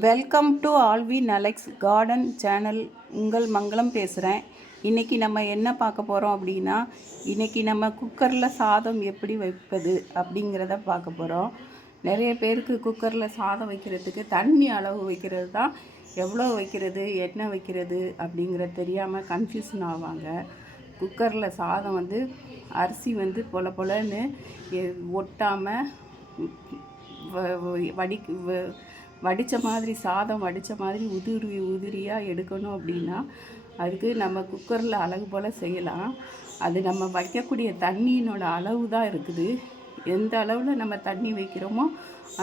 Welcome to ஆல்வி நலெக்ஸ் garden channel. உங்கள் மங்களம் பேசுகிறேன். இன்றைக்கி நம்ம என்ன பார்க்க போகிறோம் அப்படின்னா, இன்றைக்கி நம்ம குக்கரில் சாதம் எப்படி வைப்பது அப்படிங்கிறத பார்க்க போகிறோம். நிறைய பேருக்கு குக்கரில் சாதம் வைக்கிறதுக்கு தண்ணி அளவு வைக்கிறது தான், எவ்வளோ வைக்கிறது, என்ன வைக்கிறது அப்படிங்கிறது தெரியாமல் கன்ஃபியூஷன் ஆவாங்க. குக்கரில் சாதம் அரிசி பொல பொலன்னு ஒட்டாமல் வடித்த மாதிரி சாதம் வடித்த மாதிரி உதிரியாக எடுக்கணும் அப்படின்னா, அதுக்கு நம்ம குக்கரில் அழகு போல் செய்யலாம். அது நம்ம வைக்கக்கூடிய தண்ணியினோட அளவு தான் இருக்குது. எந்த அளவில் நம்ம தண்ணி வைக்கிறோமோ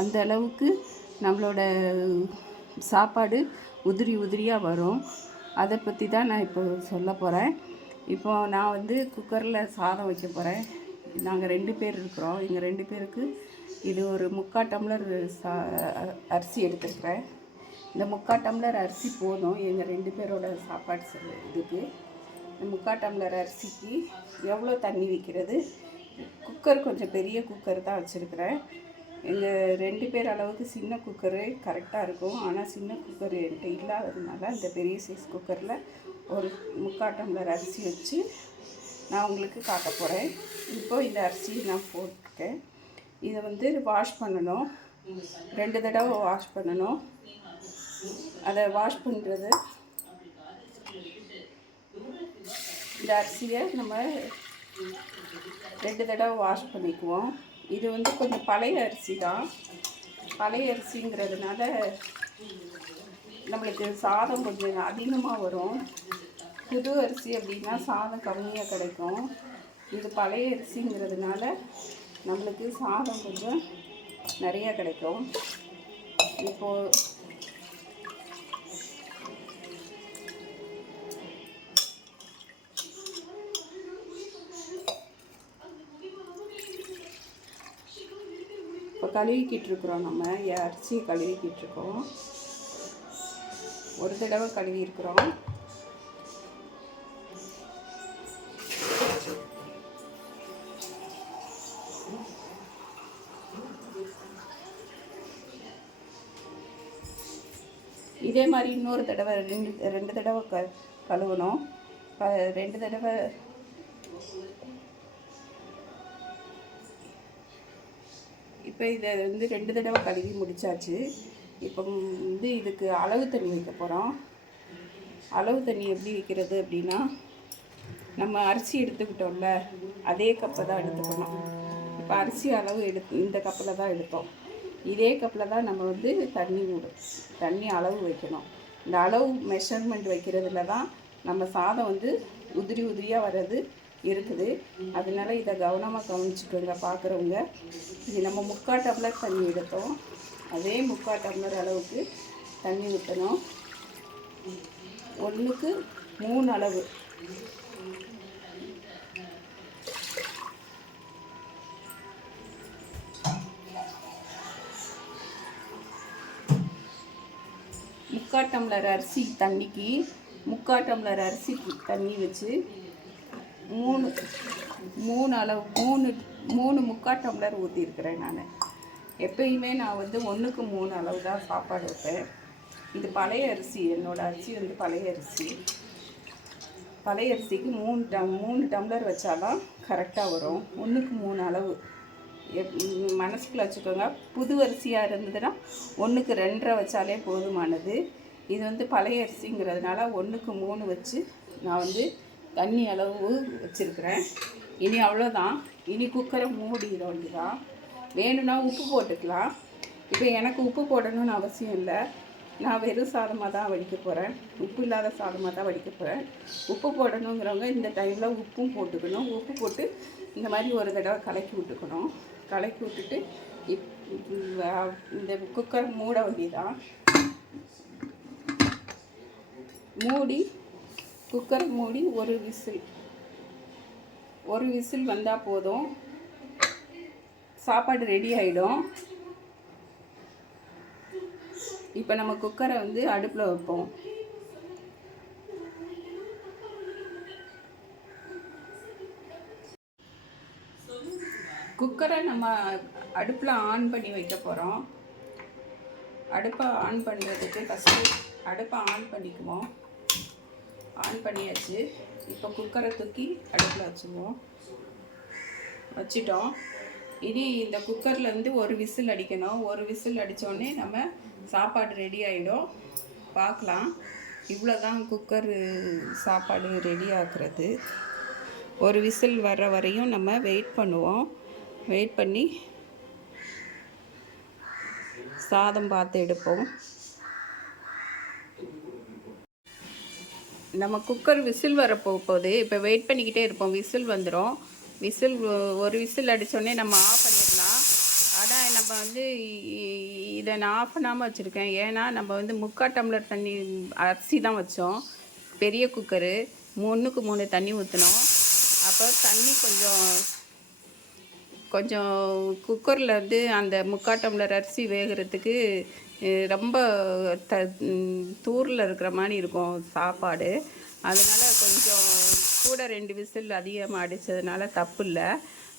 அந்த அளவுக்கு நம்மளோட சாப்பாடு உதிரியாக வரும். அதை பற்றி தான் நான் இப்போ சொல்ல போகிறேன். இப்போது நான் குக்கரில் சாதம் வைக்க போகிறேன். நாங்கள் 2 பேர் இருக்கிறோம். எங்கள் 2 பேருக்கு இது ஒரு 3/4 டம்ளர் அரிசி எடுத்துருக்கிறேன். இந்த 3/4 டம்ளர் அரிசி போதும் எங்கள் 2 பேரோட சாப்பாடு இதுக்கு. இந்த 3/4 டம்ளர் அரிசிக்கு எவ்வளோ தண்ணி வைக்கிறது? குக்கர் கொஞ்சம் பெரிய குக்கர் தான் வச்சுருக்கிறேன். எங்கள் 2 பேர் அளவுக்கு சின்ன குக்கரு கரெக்டாக இருக்கும். ஆனால் சின்ன குக்கர் என்கிட்ட இல்லாததுனால இந்த பெரிய சைஸ் குக்கரில் ஒரு 3/4 டம்ளர் அரிசி வச்சு நான் உங்களுக்கு காட்ட போகிறேன். இப்போது இந்த அரிசியை நான் போட்டிருக்கேன். இதை வாஷ் பண்ணணும். 2 தடவை வாஷ் பண்ணணும். அதை வாஷ் பண்ணுறது, இந்த அரிசியை நம்ம 2 தடவை வாஷ் பண்ணிக்குவோம். இது கொஞ்சம் பழைய அரிசி தான். பழைய அரிசிங்கிறதுனால நம்மளுக்கு சாதம் கொஞ்சம் அதிகமாக வரும். புது அரிசி அப்படின்னா சாதம் கம்மியாக கிடைக்கும். இது பழைய அரிசிங்கிறதுனால நம்மளுக்கு சாதம் கொஞ்சம் நிறையா கிடைக்கும். இப்போது கழுவிக்கிட்டு இருக்கிறோம். நம்ம அரிசியை கழுவிக்கிட்டு இருக்கோம். ஒரு தடவை கழுவி இருக்கிறோம். இதே மாதிரி இன்னொரு தடவை 2 தடவை கழுவணும். 2 தடவை இப்போ இதை 2 தடவை கழுவி முடித்தாச்சு. இப்போ இதுக்கு அளவு தண்ணி வைக்க போகிறோம். அளவு தண்ணி எப்படி வைக்கிறது அப்படின்னா, நம்ம அரிசி எடுத்துக்கிட்டோம்ல, அதே கப்பை தான் எடுத்துக்கணும். இப்போ அரிசி அளவு இந்த கப்பில் தான் எடுத்தோம். இதே கப்பில் தான் நம்ம தண்ணி அளவு வைக்கணும். இந்த அளவு மெஷர்மெண்ட் வைக்கிறதுல தான் நம்ம சாதம் உதிரியாக வர்றது இருக்குது. அதனால இதை கவனமாக கவனிச்சுக்கோங்க பார்க்குறவங்க. இது நம்ம 3/4 டம்ளர் தண்ணி எடுத்தோம். அதே 3/4 டம்ளர் அளவுக்கு தண்ணி ஊற்றணும். 1க்கு 3 அளவு. முக்கால் டம்ளர் அரிசி தண்ணிக்கு 3/4 டம்ளர் அரிசி தண்ணி வச்சு 3 3/4 டம்ளர் ஊற்றிருக்கிறேன். நான் எப்பயுமே நான் 1க்கு 3 அளவு தான் சாப்பாடு வைப்பேன். இது பழைய அரிசி. என்னோடய அரிசி பழைய அரிசி. பழைய அரிசிக்கு 3 டம்ளர் வச்சாதான் கரெக்டாக வரும். 1க்கு 3 அளவு மனசுக்குள்ள வச்சுக்கோங்க. புது அரிசியாக இருந்ததுன்னா 1க்கு 2.5 வச்சாலே போதுமானது. இது பழைய அரிசிங்கிறதுனால 1க்கு 3 வச்சு நான் தண்ணி அளவு வச்சுருக்கிறேன். இனி அவ்வளோதான். இனி குக்கரை மூடிட வேண்டியதான். வேணும்னா உப்பு போட்டுக்கலாம். இப்போ எனக்கு உப்பு போடணும்னு அவசியம் இல்லை. நான் வெறும் சாதமாக தான் வடிக்க போகிறேன். உப்பு இல்லாத சாதமாக தான் வடிக்க போகிறேன். உப்பு போடணுங்கிறவங்க இந்த டைமில் உப்பும் போட்டுக்கணும். உப்பு போட்டு இந்த மாதிரி ஒரு தடவை கலக்கி விட்டுக்கணும். கலக்கி விட்டுட்டு இந்த குக்கர் மூட வேண்டியதான். குக்கர் மூடி ஒரு விசில் வந்தால் போதும். சாப்பாடு ரெடி ஆகிடும். இப்போ நம்ம குக்கரை அடுப்பில் வைப்போம். குக்கரை நம்ம அடுப்பில் ஆன் பண்ணி வைக்க போகிறோம். அடுப்பை ஆன் பண்ணுறதுக்கு ஃபஸ்ட்டு அடுப்பை ஆன் பண்ணிக்குவோம். ஆன் பண்ணியாச்சு. இப்போ குக்கரை தூக்கி அடுப்பில் வச்சிட்டோம். இனி இந்த குக்கர்லேருந்து ஒரு விசில் அடிக்கணும். ஒரு விசில் அடித்தோடனே நம்ம சாப்பாடு ரெடி ஆகிடும். பார்க்கலாம். இவ்வளோ தான் குக்கர் சாப்பாடு ரெடி ஆக்குறது. ஒரு விசில் வர்ற வரையும் நம்ம வெயிட் பண்ணுவோம். வெயிட் பண்ணி சாதம் பார்த்து எடுப்போம். நம்ம குக்கர் விசில் வரப்போகுது. இப்போ வெயிட் பண்ணிக்கிட்டே இருப்போம். விசில் வந்துடும். ஒரு விசில் அடித்தோடனே நம்ம ஆஃப் பண்ணிடலாம். ஆனால் நம்ம வந்து இதை நான் ஆஃப் பண்ணாமல் வச்சுருக்கேன். ஏன்னா நம்ம வந்து 3/4 டம்ளர் தண்ணி அரிசி தான் வச்சோம். பெரிய குக்கரு 3க்கு 3 தண்ணி ஊற்றினோம். அப்போ தண்ணி கொஞ்சம் குக்கரில் வந்து அந்த 3/4 டம்ளர் அரிசி வேகிறதுக்கு ரொம்ப தூரில் இருக்கிற மாதிரி இருக்கும் சாப்பாடு. அதனால் கொஞ்சம் கூட 2 விசில் அதிகமாக அடித்ததுனால தப்பு இல்லை.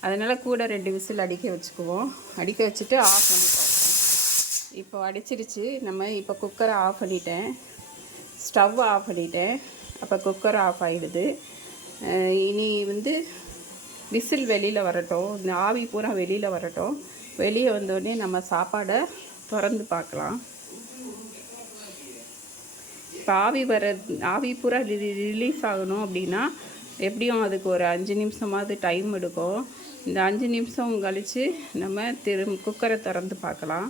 அதனால் கூட 2 விசில் அடிக்க வச்சுட்டு ஆஃப் பண்ணிட்டோம். இப்போ அடிச்சிருச்சு. நம்ம இப்போ குக்கரை ஆஃப் பண்ணிட்டேன். ஸ்டவ் ஆஃப் பண்ணிட்டேன். அப்போ குக்கர் ஆஃப் ஆகிடுது. இனி வந்து விசில் வெளியில் வரட்டும். இந்த ஆவி பூரா வெளியில் வரட்டும். வெளியே வந்தோடனே நம்ம சாப்பாடை திறந்து பார்க்கலாம். இப்போ ஆவி பூரா ரிலீஸ் ஆகணும் அப்படின்னா எப்படியும் அதுக்கு ஒரு 5 நிமிஷமாவது டைம் எடுக்கும். இந்த 5 நிமிஷம் கழித்து நம்ம குக்கரை திறந்து பார்க்கலாம்.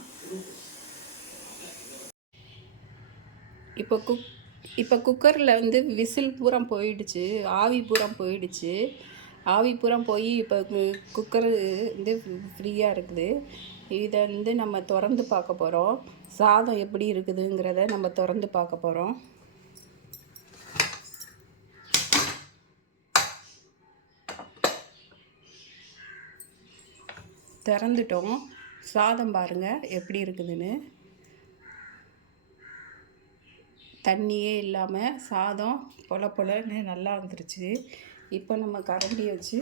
இப்போ குக்கரில் வந்து விசில் பூரா போயிடுச்சு. ஆவி பூரா போய் இப்போ குக்கரு வந்து ஃப்ரீயாக இருக்குது. இதை வந்து நம்ம திறந்து பார்க்க போகிறோம். சாதம் எப்படி இருக்குதுங்கிறத நம்ம திறந்து பார்க்க போகிறோம். திறந்துட்டோம். சாதம் பாருங்கள் எப்படி இருக்குதுன்னு. தண்ணியே இல்லாமல் சாதம் பொலன்னு நல்லா வந்துருச்சு. இப்போ நம்ம கரண்டி வச்சு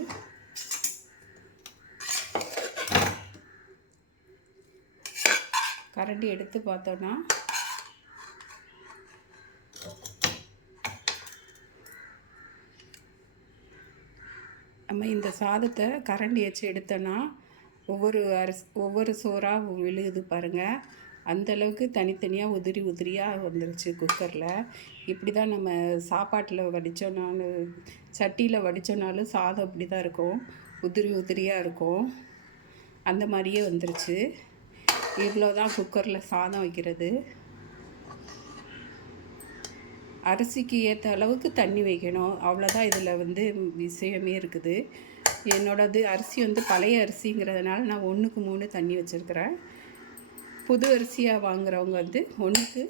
கரண்டி எடுத்து பார்த்தோன்னா நம்ம இந்த சாதத்தை கரண்டி வச்சு எடுத்தோன்னா ஒவ்வொரு சோறாக விழுகுது பாருங்கள். அந்தளவுக்கு தனித்தனியாக உதிரியாக வந்துருச்சு குக்கரில். இப்படி தான் நம்ம சாப்பாட்டில் வடித்தோன்னாலும் சட்டியில் வடித்தோன்னாலும் சாதம் இப்படி தான் இருக்கும். உதிரியாக இருக்கும். அந்த மாதிரியே வந்துருச்சு. இவ்வளோ தான் குக்கரில் சாதம் வைக்கிறது. அரிசிக்கு ஏற்ற அளவுக்கு தண்ணி வைக்கணும். அவ்வளோதான் இதில் வந்து விஷயமே இருக்குது. என்னோடது அரிசி வந்து பழைய அரிசிங்கிறதுனால நான் 1க்கு 3 தண்ணி வச்சுருக்கிறேன். புது அரிசியாக வாங்குறவங்க வந்து 1க்கு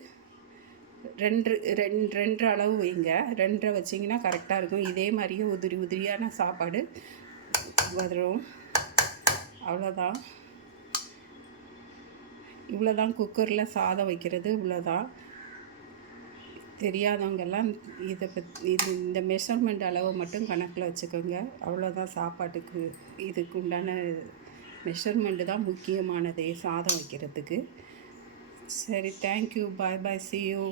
2 அளவு வைங்க. 2 வச்சிங்கன்னா கரெக்டாக இருக்கும். இதே மாதிரியே உதிரியான சாப்பாடு வரும். அவ்வளோதான். இவ்வளோதான் குக்கரில் சாதம் வைக்கிறது. இவ்வளோதான். தெரியாதவங்கெல்லாம் இந்த மெஷர்மெண்ட் அளவை மட்டும் கணக்கில் வச்சுக்கோங்க. அவ்வளோதான். சாப்பாட்டுக்கு இதுக்கு உண்டான மெஷர்மெண்ட்டு தான் முக்கியமானதே சாதம் வைக்கிறதுக்கு. சரி, தேங்க்யூ. பாய். See you.